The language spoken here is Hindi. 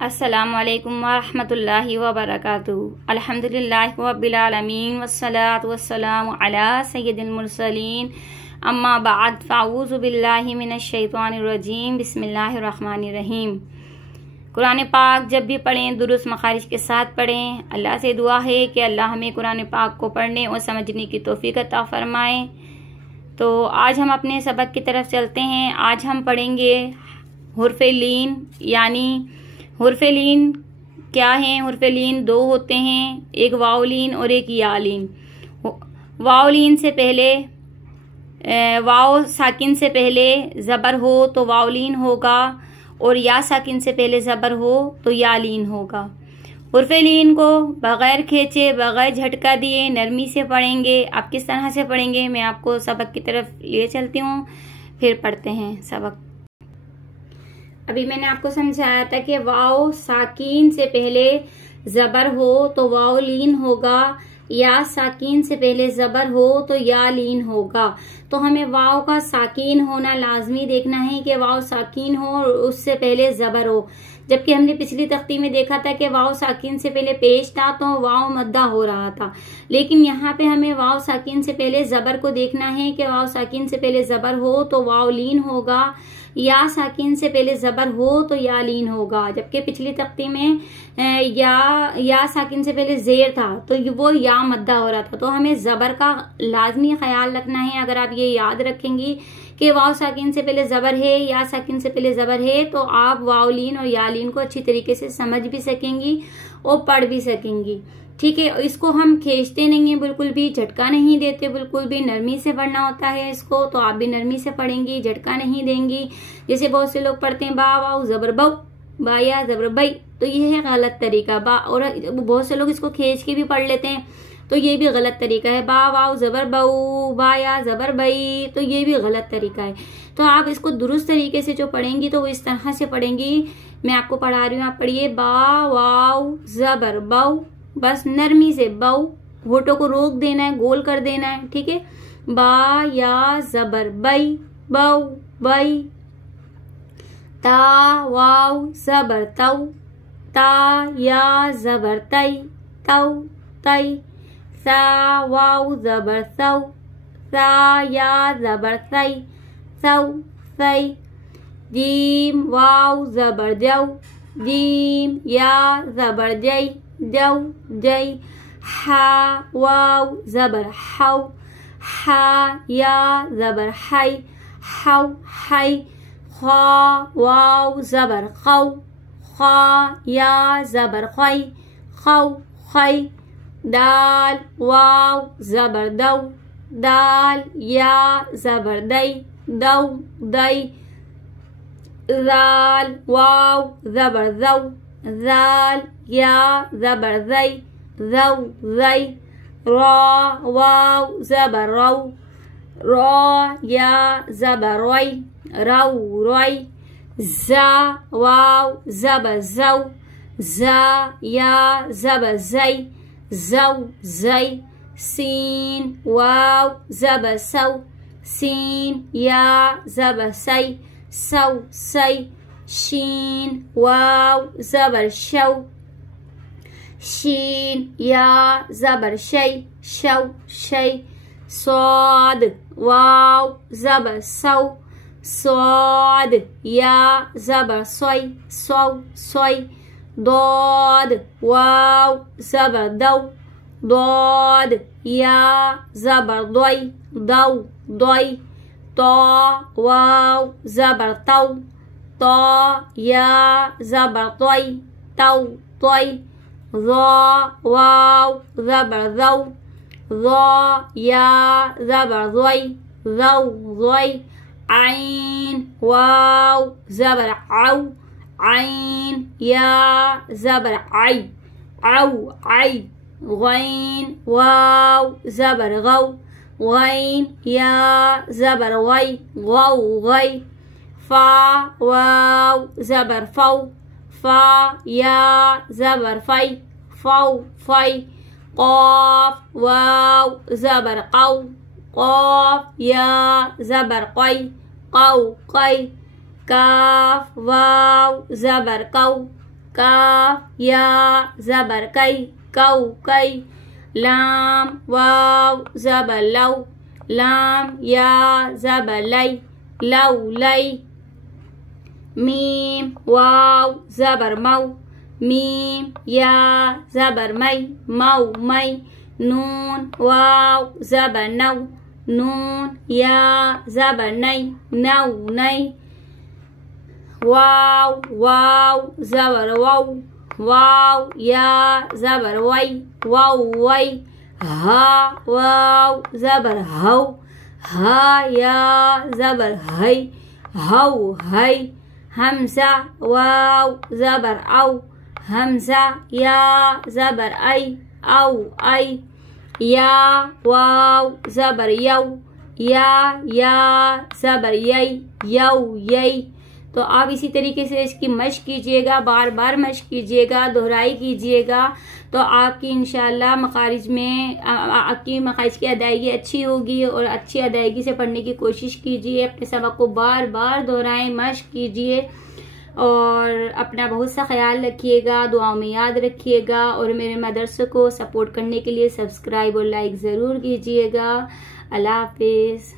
अस्सलामुअलैकुम वरहमतुल्लाहि वबरकातुहू। अल्हम्दुलिल्लाहि रब्बिल आलमीन वस्सलातु वस्सलामु अला सय्यिदिल मुरसलीन अम्मा बाद फ़अऊज़ु बिल्लाहि मिनश शैतानिर रजीम बिस्मिल्लाहिर रहमानिर रहीम। कुरान पाक जब भी पढ़ें दुरुस्त मखारिज के साथ पढ़ें। अल्लाह से दुआ है कि अल्लाह हमें कुरान पाक को पढ़ने और समझने की तौफीक अता फरमाए। तो आज हम अपने सबक की तरफ चलते हैं। आज हम पढ़ेंगे हुर्फ़े लीन, यानी हुर्फ़े लीन क्या है। हुर्फ़े लीन दो होते हैं, एक वाव लीन और एक या लीन। वाव लीन से पहले वाव साकिन से पहले ज़बर हो तो वाव लीन होगा, और या साकिन से पहले ज़बर हो तो या लीन होगा। हुर्फ़े लीन को बग़ैर खींचे, बग़ैर झटका दिए नरमी से पढ़ेंगे। आप किस तरह से पढ़ेंगे मैं आपको सबक की तरफ ले चलती हूँ, फिर पढ़ते हैं सबक। अभी मैंने आपको समझाया था कि वाव साकिन से पहले ज़बर हो तो वाव लीन होगा, या साकिन से पहले ज़बर हो तो या लीन होगा। तो हमें वाव का साकिन होना लाजमी देखना है कि वाव साकिन हो और उससे पहले ज़बर हो। जबकि हमने पिछली तख्ती में देखा था कि वाव साकिन से पहले पेश था तो वाव मद्दा हो रहा था, लेकिन यहाँ पे हमें वाव साकिन से पहले ज़बर को देखना है कि वाव साकिन से पहले ज़बर हो तो वाव लीन होगा, या साकिन से पहले ज़बर हो तो या लीन होगा। जबकि पिछली तख्ती में या साकिन से पहले ज़ेर था तो वो या मद्दा हो रहा था। तो हमें ज़बर का लाजमी ख्याल रखना है। अगर आप ये याद रखेंगी कि वाव साकिन से पहले ज़बर है, या साकिन से पहले ज़बर है, तो आप वाव लीन और या लीन को अच्छी तरीके से समझ भी सकेंगी और पढ़ भी सकेंगी। ठीक है, इसको हम खींचते नहीं है, बिल्कुल भी झटका नहीं देते, बिल्कुल भी नरमी से पढ़ना होता है इसको। तो आप भी नरमी से पढ़ेंगी, झटका नहीं देंगी। जैसे बहुत से लोग पढ़ते हैं बा वाव ज़बर बऊ, बा या ज़बर बई, तो ये है गलत तरीका। बा, और बहुत से लोग इसको खींच के भी पढ़ लेते हैं, तो ये भी गलत तरीका है। बा वाव ज़बर बऊ, बा या ज़बर बई, तो ये भी गलत तरीका है। तो आप इसको दुरुस्त तरीके से जो पढ़ेंगी तो वो इस तरह से पढ़ेंगी। मैं आपको पढ़ा रही हूँ, आप पढ़िए। बा वाव ज़बर बऊ, बस नरमी से बऊ, होठों को रोक देना है, गोल कर देना है। ठीक है, बा या ज़बर बई, बऊ बई। ता वाव ज़बर तऊ, ता या ज़बर तई, तऊ तई। सा वाव ज़बर सऊ, सा या ज़बर सई, सऊ सई। जीम वाव ज़बर जऊ, जीम या ज़बर जई, जऊ जई। हा वाव ज़बर हाउ, हा या ज़बर हाई, हाउ हाई। खा वाव ज़बर खाउ, खा या ज़बर खाई, खाउ खाई। दाल वाव ज़बर दऊ, दाल या ज़बर दई, दऊ दई। ज़ाल वाव ज़बर ज़ऊ, ज़ाल या ज़बर ज़ई, ज़ऊ ज़ई। रा वाव ज़बर रऊ, रा या ज़बर रई, रऊ रई। ज़ा वाव ज़बर ज़ऊ, ज़ा या ज़बर ज़ई, ज़ऊ ज़ई। सीन वाव ज़बर सऊ, सीन या ज़बर सई, सऊ सई। शीन वाव ज़बर शऊ, शीन या ज़बर शई, शऊ शई। स्वाद वाव ज़बर सऊ, स्वाद या ज़बर सोई, सऊ सोई। दौद वाव ज़बर दऊ, दौद या ज़बर दोई, दऊ दोई। तो वाव ज़बर तऊ, तो या ज़बर तोई, तऊ तोई। ज़ा वाव ज़बर ज़ऊ, ज़ा या ज़बर ज़ोई, ज़ऊ ज़ोई। आइन वाव ज़बर आऊ, आइन या ज़बर आई, आऊ आई। गैन वाव ज़बर गऊ, गैन या ज़बर गई, गऊ गई। फा वाव ज़बर फ़ऊ, फा या ज़बर फ़ई, फ़ऊ फ़ई। क़ाफ वाव ज़बर क़ऊ, क़ाफ या ज़बर क़ई, क़ऊ क़ई। काफ वाव ज़बर कऊ, काफ या ज़बर कई कौ कई। लाम वाव ज़बर लौ लाम या ज़बर लई लौ लई। मीम वाव ज़बर मौ मीम या ज़बर मई मौ मई। नून वाव ज़बर नौ नून या ज़बर नई नौ नई। वाव वाव ज़बर वौ वाव या ज़बर वई वौ वई। हा वाव ज़बर हौ हा या ज़बर हई हौ हई। हमज़ा वाव ज़बर औ हमज़ा या ज़बर आई औ आई। या वाव ज़बर यौ या ज़बर यई यौ यई। तो आप इसी तरीके से इसकी मश्क कीजिएगा, बार बार मश्क कीजिएगा, दोहराई कीजिएगा, तो आपकी इंशाल्लाह मखारिज में आपकी मखारिज की अदायगी अच्छी होगी। और अच्छी अदायगी से पढ़ने की कोशिश कीजिए, अपने सबक को बार बार दोहराएं, मश्क कीजिए और अपना बहुत सा ख्याल रखिएगा, दुआओं में याद रखिएगा। और मेरे मदरसे को सपोर्ट करने के लिए सब्सक्राइब और लाइक ज़रूर कीजिएगा। अल्लाह हाफिज़।